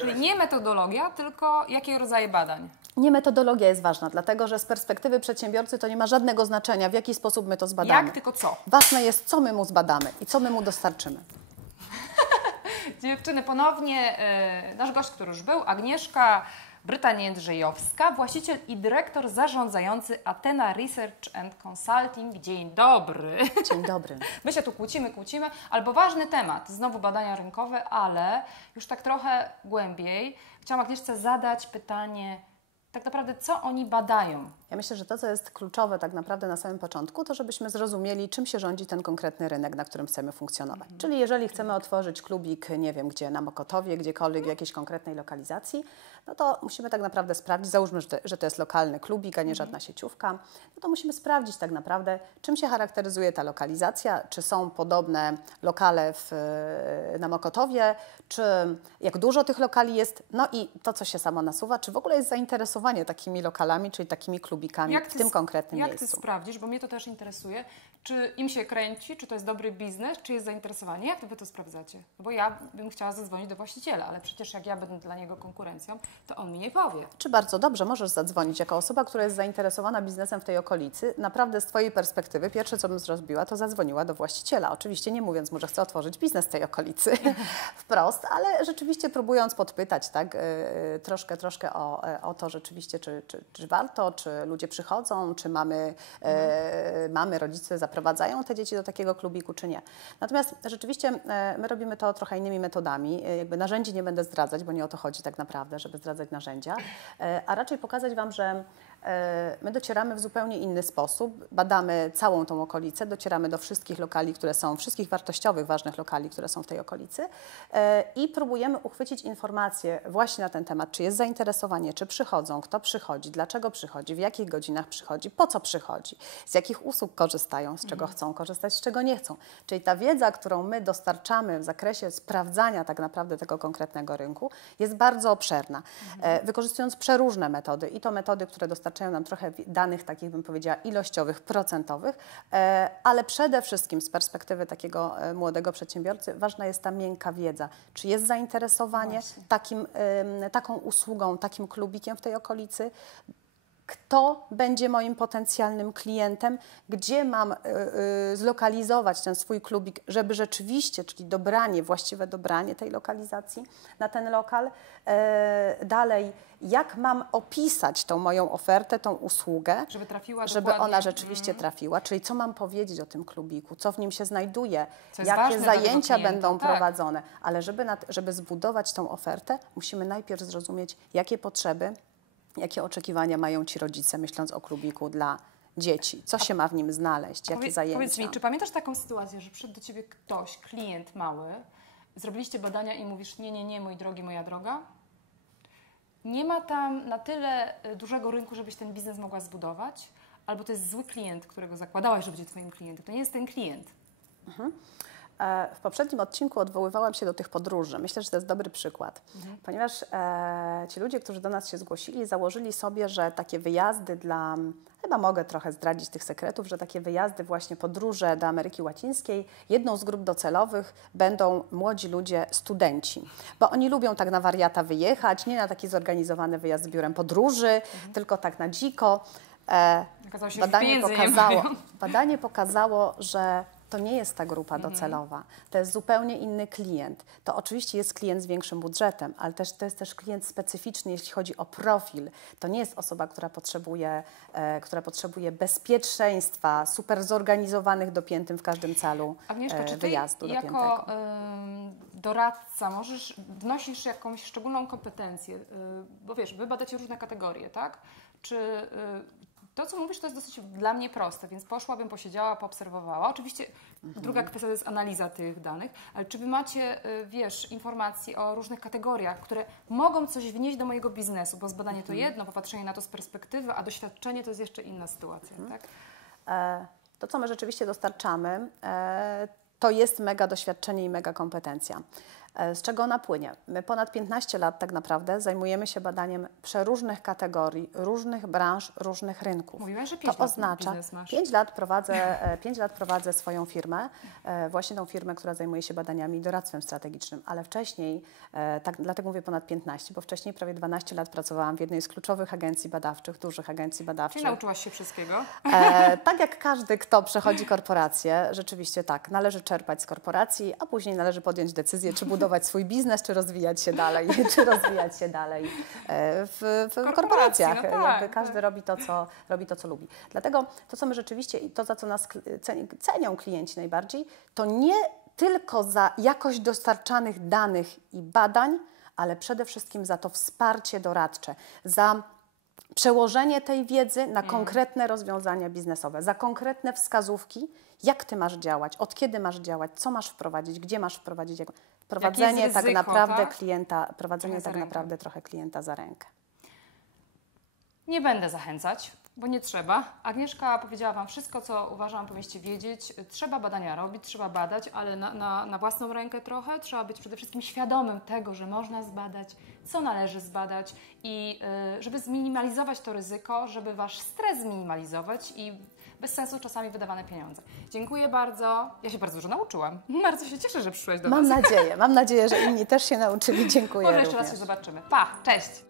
Czyli nie metodologia, tylko jakie rodzaje badań? Nie metodologia jest ważna, dlatego że z perspektywy przedsiębiorcy to nie ma żadnego znaczenia, w jaki sposób my to zbadamy. Jak, tylko co? Ważne jest, co my mu zbadamy i co my mu dostarczymy. Dziewczyny, ponownie nasz gość, który już był, Agnieszka Bryta-Jędrzejowska, właściciel i dyrektor zarządzający Athena Research and Consulting. Dzień dobry. Dzień dobry. My się tu kłócimy, albo ważny temat, znowu badania rynkowe, ale już tak trochę głębiej. Chciałam Agnieszce zadać pytanie, tak naprawdę co oni badają? Ja myślę, że to, co jest kluczowe tak naprawdę na samym początku, to żebyśmy zrozumieli, czym się rządzi ten konkretny rynek, na którym chcemy funkcjonować. Czyli jeżeli chcemy otworzyć klubik, nie wiem gdzie, na Mokotowie, gdziekolwiek, w jakiejś konkretnej lokalizacji, no to musimy tak naprawdę sprawdzić, załóżmy, że to jest lokalny klubik, a nie żadna sieciówka, no to musimy sprawdzić tak naprawdę, czym się charakteryzuje ta lokalizacja, czy są podobne lokale na Mokotowie, czy jak dużo tych lokali jest, no i to, co się samo nasuwa, czy w ogóle jest zainteresowanie takimi lokalami, czyli takimi klubikami w tym konkretnym miejscu. Jak Ty sprawdzisz, bo mnie to też interesuje, czy im się kręci, czy to jest dobry biznes, czy jest zainteresowanie? Jak Wy to sprawdzacie? No bo ja bym chciała zadzwonić do właściciela, ale przecież jak ja będę dla niego konkurencją, to on mi nie powie. Czy bardzo dobrze możesz zadzwonić jako osoba, która jest zainteresowana biznesem w tej okolicy. Naprawdę z Twojej perspektywy pierwsze, co bym zrobiła, to zadzwoniła do właściciela. Oczywiście nie mówiąc mu, że chcę otworzyć biznes w tej okolicy wprost, ale rzeczywiście próbując podpytać tak, troszkę o to rzeczywiście, czy warto, czy ludzie przychodzą, czy mamy, rodzice zaprowadzają te dzieci do takiego klubiku, czy nie. Natomiast rzeczywiście my robimy to trochę innymi metodami. Jakby narzędzi nie będę zdradzać, bo nie o to chodzi tak naprawdę, żeby zdradzać narzędzia, a raczej pokazać Wam, że my docieramy w zupełnie inny sposób, badamy całą tą okolicę, docieramy do wszystkich lokali, wszystkich wartościowych, ważnych lokali, które są w tej okolicy i próbujemy uchwycić informacje właśnie na ten temat, czy jest zainteresowanie, czy przychodzą, kto przychodzi, dlaczego przychodzi, w jakich godzinach przychodzi, po co przychodzi, z jakich usług korzystają, z czego chcą korzystać, z czego nie chcą. Czyli ta wiedza, którą my dostarczamy w zakresie sprawdzania tak naprawdę tego konkretnego rynku, jest bardzo obszerna, wykorzystując przeróżne metody i to metody, które dostarczają nam trochę danych takich, bym powiedziała, ilościowych, procentowych, ale przede wszystkim z perspektywy takiego młodego przedsiębiorcy ważna jest ta miękka wiedza. Czy jest zainteresowanie taką usługą, takim klubikiem w tej okolicy? Kto będzie moim potencjalnym klientem, gdzie mam zlokalizować ten swój klubik, żeby rzeczywiście, czyli właściwe dobranie tej lokalizacji na ten lokal. Dalej, jak mam opisać tą moją ofertę, tą usługę, żeby trafiła żeby ona rzeczywiście trafiła, czyli co mam powiedzieć o tym klubiku, co w nim się znajduje, jakie zajęcia będą prowadzone, ale żeby zbudować tą ofertę, musimy najpierw zrozumieć, jakie potrzeby, jakie oczekiwania mają ci rodzice, myśląc o klubiku dla dzieci? Co się ma w nim znaleźć? Jakie zajęcia? Powiedz mi, czy pamiętasz taką sytuację, że przyszedł do Ciebie ktoś, klient mały, zrobiliście badania i mówisz, nie, mój drogi, moja droga, nie ma tam na tyle dużego rynku, żebyś ten biznes mogła zbudować, albo to jest zły klient, którego zakładałaś, że będzie Twoim klientem. To nie jest ten klient. W poprzednim odcinku odwoływałam się do tych podróży. Myślę, że to jest dobry przykład, ponieważ ci ludzie, którzy do nas się zgłosili, założyli sobie, że takie wyjazdy chyba mogę trochę zdradzić tych sekretów, że takie wyjazdy, właśnie podróże do Ameryki Łacińskiej, jedną z grup docelowych będą młodzi ludzie, studenci, bo oni lubią tak na wariata wyjechać, nie na taki zorganizowany wyjazd z biurem podróży, tylko tak na dziko. Badanie pokazało, że to nie jest ta grupa docelowa, to jest zupełnie inny klient. To oczywiście jest klient z większym budżetem, ale to jest też klient specyficzny, jeśli chodzi o profil. To nie jest osoba, która potrzebuje bezpieczeństwa, super zorganizowanych, dopiętym w każdym celu Agnieszka, czy ty wyjazdu dopiętego. Jako doradca wnosisz jakąś szczególną kompetencję, bo wiesz, wy badacie różne kategorie, tak? Czy to, co mówisz, to jest dosyć dla mnie proste, więc poszłabym, posiedziała, poobserwowała. Oczywiście druga kwestia to jest analiza tych danych, ale czy wy macie, informacje o różnych kategoriach, które mogą coś wnieść do mojego biznesu, bo zbadanie to jedno, popatrzenie na to z perspektywy, a doświadczenie to jest jeszcze inna sytuacja, tak? To, co my rzeczywiście dostarczamy, to jest mega doświadczenie i mega kompetencja. Z czego ona płynie? My ponad 15 lat tak naprawdę zajmujemy się badaniem przeróżnych kategorii, różnych branż, różnych rynków. Mówiłaś, że 5 To lat oznacza, biznes masz. 5 lat prowadzę swoją firmę, właśnie tą firmę, która zajmuje się badaniami i doradztwem strategicznym, ale wcześniej, dlatego mówię ponad 15, bo wcześniej prawie 12 lat pracowałam w jednej z kluczowych agencji badawczych, dużych agencji badawczych. Czyli nauczyłaś się wszystkiego? Tak jak każdy, kto przechodzi korporację, rzeczywiście tak, należy czerpać z korporacji, a później należy podjąć decyzję, czy budować swój biznes, czy rozwijać się dalej, w korporacjach. No tak, jakby każdy robi to, co lubi. Dlatego to, co my rzeczywiście i to, za co nas cenią klienci najbardziej, to nie tylko za jakość dostarczanych danych i badań, ale przede wszystkim za to wsparcie doradcze, za przełożenie tej wiedzy na konkretne rozwiązania biznesowe, za konkretne wskazówki, jak Ty masz działać, od kiedy masz działać, co masz wprowadzić, gdzie masz wprowadzić. Prowadzenie ryzyko, tak naprawdę tak? klienta, prowadzenie Trochę za tak rękę. naprawdę trochę klienta za rękę. Nie będę zachęcać, bo nie trzeba. Agnieszka powiedziała Wam wszystko, co uważam powinniście wiedzieć. Trzeba badania robić, trzeba badać, ale na własną rękę trochę. Trzeba być przede wszystkim świadomym tego, że można zbadać, co należy zbadać i żeby zminimalizować to ryzyko, żeby Wasz stres zminimalizować i bez sensu czasami wydawane pieniądze. Dziękuję bardzo. Ja się bardzo dużo nauczyłam. Bardzo się cieszę, że przyszłaś do nas. Mam nadzieję, że inni też się nauczyli. Dziękuję Może jeszcze raz również. się zobaczymy. Pa, cześć!